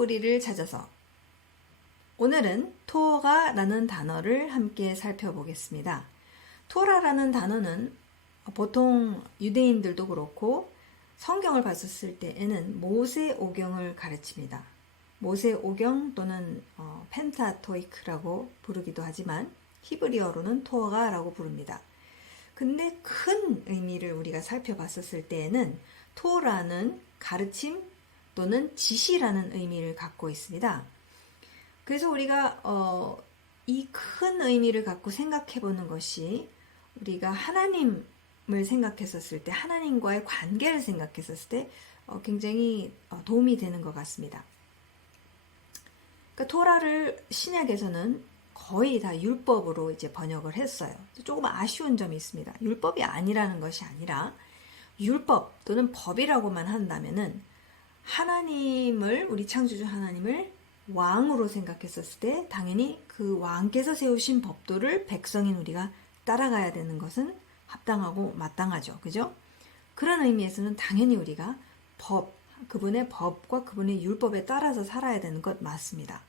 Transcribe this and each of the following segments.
뿌리를 찾아서 오늘은 토가라는 단어를 함께 살펴보겠습니다. 토라라는 단어는 보통 유대인들도 그렇고 성경을 봤었을 때에는 모세 오경을 가르칩니다. 모세 오경 또는 어, 펜타토이크라고 부르기도 하지만 히브리어로는 토가라고 부릅니다. 근데 큰 의미를 우리가 살펴봤었을 때에는 토라는 가르침 또는 지시라는 의미를 갖고 있습니다. 그래서 우리가 어, 이 큰 의미를 갖고 생각해 보는 것이 우리가 하나님을 생각했었을 때 하나님과의 관계를 생각했었을 때 어, 굉장히 어, 도움이 되는 것 같습니다. 그러니까 토라를 신약에서는 거의 다 율법으로 이제 번역을 했어요. 조금 아쉬운 점이 있습니다. 율법이 아니라는 것이 아니라 율법 또는 법이라고만 한다면은 하나님을 우리 창조주 하나님을 왕으로 생각했었을 때 당연히 그 왕께서 세우신 법도를 백성인 우리가 따라가야 되는 것은 합당하고 마땅하죠. 그죠? 그런 의미에서는 당연히 우리가 법, 그분의 법과 그분의 율법에 따라서 살아야 되는 것 맞습니다.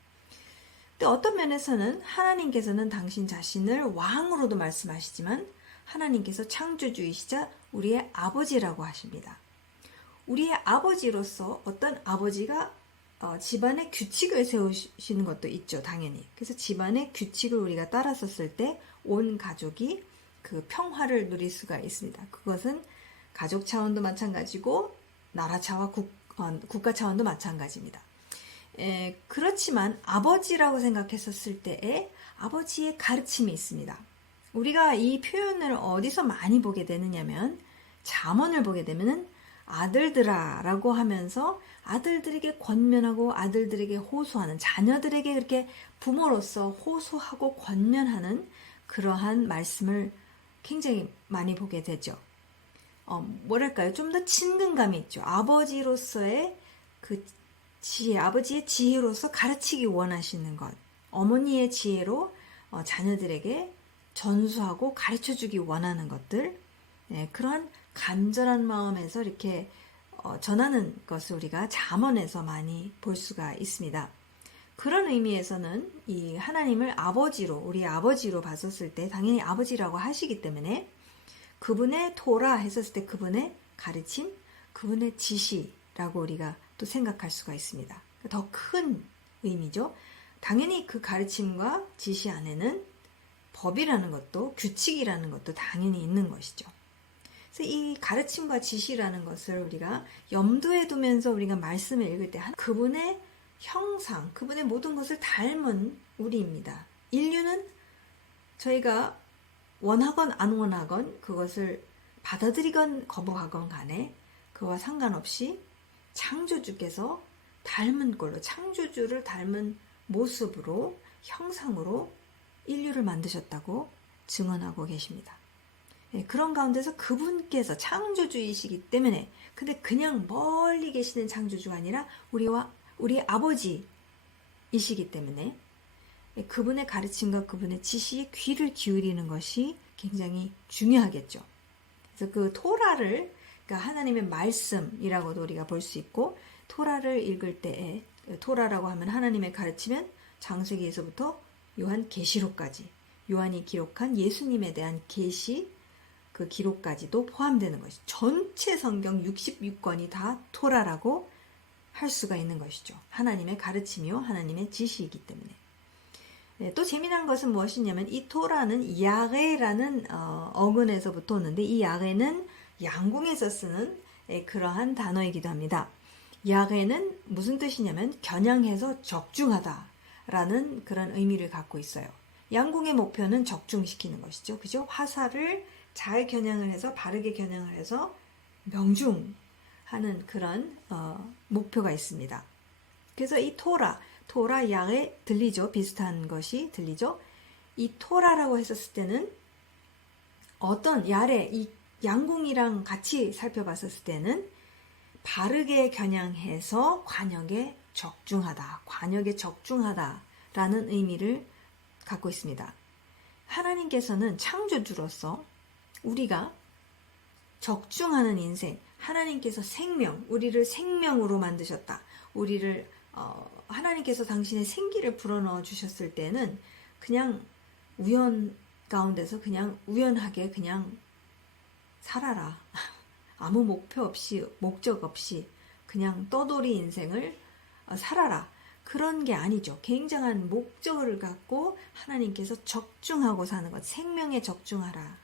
근데 어떤 면에서는 하나님께서는 당신 자신을 왕으로도 말씀하시지만 하나님께서 창조주이시자 우리의 아버지라고 하십니다. 우리의 아버지로서 어떤 아버지가 어, 집안의 규칙을 세우시는 것도 있죠, 당연히. 그래서 집안의 규칙을 우리가 따랐었을 때 온 가족이 그 평화를 누릴 수가 있습니다. 그것은 가족 차원도 마찬가지고 나라 차와 국, 어, 국가 차원도 마찬가지입니다. 에, 그렇지만 아버지라고 생각했었을 때에 아버지의 가르침이 있습니다. 우리가 이 표현을 어디서 많이 보게 되느냐면 잠언을 보게 되면은 아들들아 라고 하면서 아들들에게 권면하고 아들들에게 호소하는 자녀들에게 그렇게 부모로서 호소하고 권면하는 그러한 말씀을 굉장히 많이 보게 되죠. 어, 뭐랄까요? 좀 더 친근감이 있죠. 아버지로서의 그 지혜, 아버지의 지혜로서 가르치기 원하시는 것. 어머니의 지혜로 어, 자녀들에게 전수하고 가르쳐 주기 원하는 것들. 네, 그런 간절한 마음에서 이렇게 어, 전하는 것을 우리가 잠언에서 많이 볼 수가 있습니다. 그런 의미에서는 이 하나님을 아버지로 우리 아버지로 봤었을 때 당연히 아버지라고 하시기 때문에 그분의 토라 했었을 때 그분의 가르침, 그분의 지시라고 우리가 또 생각할 수가 있습니다. 더 큰 의미죠. 당연히 그 가르침과 지시 안에는 법이라는 것도 규칙이라는 것도 당연히 있는 것이죠. 그래서 이 가르침과 지시라는 것을 우리가 염두에 두면서 우리가 말씀을 읽을 때 그분의 형상, 그분의 모든 것을 닮은 우리입니다. 인류는 저희가 원하건 안 원하건 그것을 받아들이건 거부하건 간에 그와 상관없이 창조주께서 닮은 꼴로 창조주를 닮은 모습으로 형상으로 인류를 만드셨다고 증언하고 계십니다. 예, 그런 가운데서 그분께서 창조주이시기 때문에 근데 그냥 멀리 계시는 창조주가 아니라 우리와 우리 아버지이시기 때문에 예, 그분의 가르침과 그분의 지시에 귀를 기울이는 것이 굉장히 중요하겠죠. 그래서 그 토라를 그러니까 하나님의 말씀이라고도 우리가 볼 수 있고 토라를 읽을 때에 토라라고 하면 하나님의 가르치면 장세기에서부터 요한 계시록까지 요한이 기록한 예수님에 대한 계시 그 기록까지도 포함되는 것이 전체 성경 66권이 다 토라라고 할 수가 있는 것이죠. 하나님의 가르침이요 하나님의 지시이기 때문에. 네, 또 재미난 것은 무엇이냐면 이 토라는 야게라는 어, 근에서부터 오는데 이 야게는 양궁에서 쓰는 예, 그러한 단어이기도 합니다. 야게는 무슨 뜻이냐면 겨냥해서 적중하다라는 그런 의미를 갖고 있어요. 양궁의 목표는 적중시키는 것이죠. 그죠? 화살을 잘 겨냥을 해서 바르게 겨냥을 해서 명중하는 그런 어, 목표가 있습니다. 그래서 이 토라, 토라 양에 들리죠. 비슷한 것이 들리죠. 이 토라라고 했었을 때는 어떤 야레, 이 양궁이랑 같이 살펴봤었을 때는 바르게 겨냥해서 관역에 적중하다, 관역에 적중하다라는 의미를 갖고 있습니다. 하나님께서는 창조주로서 우리가 적중하는 인생, 하나님께서 생명, 우리를 생명으로 만드셨다. 우리를 어, 하나님께서 당신의 생기를 불어넣어 주셨을 때는 그냥 우연 가운데서 그냥 우연하게 그냥 살아라. 아무 목표 없이, 목적 없이 그냥 떠돌이 인생을 어, 살아라. 그런 게 아니죠. 굉장한 목적을 갖고 하나님께서 적중하고 사는 것. 생명에 적중하라.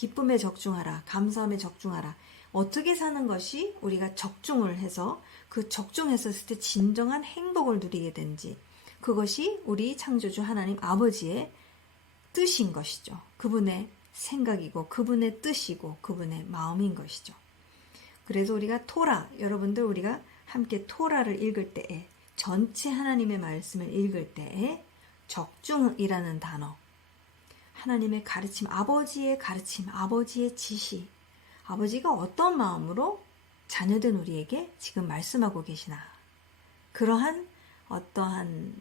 기쁨에 적중하라. 감사함에 적중하라. 어떻게 사는 것이 우리가 적중을 해서 그 적중했었을 때 진정한 행복을 누리게 된지. 그것이 우리 창조주 하나님 아버지의 뜻인 것이죠. 그분의 생각이고 그분의 뜻이고 그분의 마음인 것이죠. 그래서 우리가 토라, 여러분들 우리가 함께 토라를 읽을 때에 전체 하나님의 말씀을 읽을 때에 적중이라는 단어, 하나님의 가르침, 아버지의 가르침, 아버지의 지시, 아버지가 어떤 마음으로 자녀된 우리에게 지금 말씀하고 계시나. 그러한 어떠한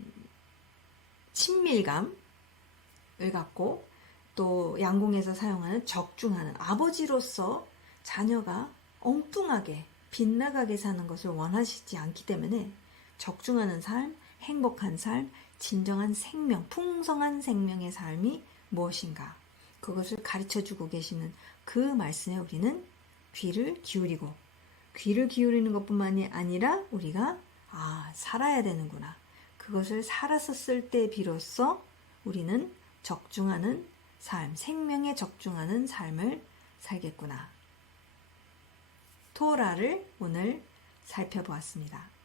친밀감을 갖고 또 양궁에서 사용하는 적중하는 아버지로서 자녀가 엉뚱하게 빗나가게 사는 것을 원하시지 않기 때문에 적중하는 삶, 행복한 삶, 진정한 생명, 풍성한 생명의 삶이 무엇인가 그것을 가르쳐 주고 계시는 그 말씀에 우리는 귀를 기울이고 귀를 기울이는 것뿐만이 아니라 우리가 아 살아야 되는구나 그것을 살았었을 때 비로소 우리는 적중하는 삶, 생명에 적중하는 삶을 살겠구나. 토라를 오늘 살펴보았습니다.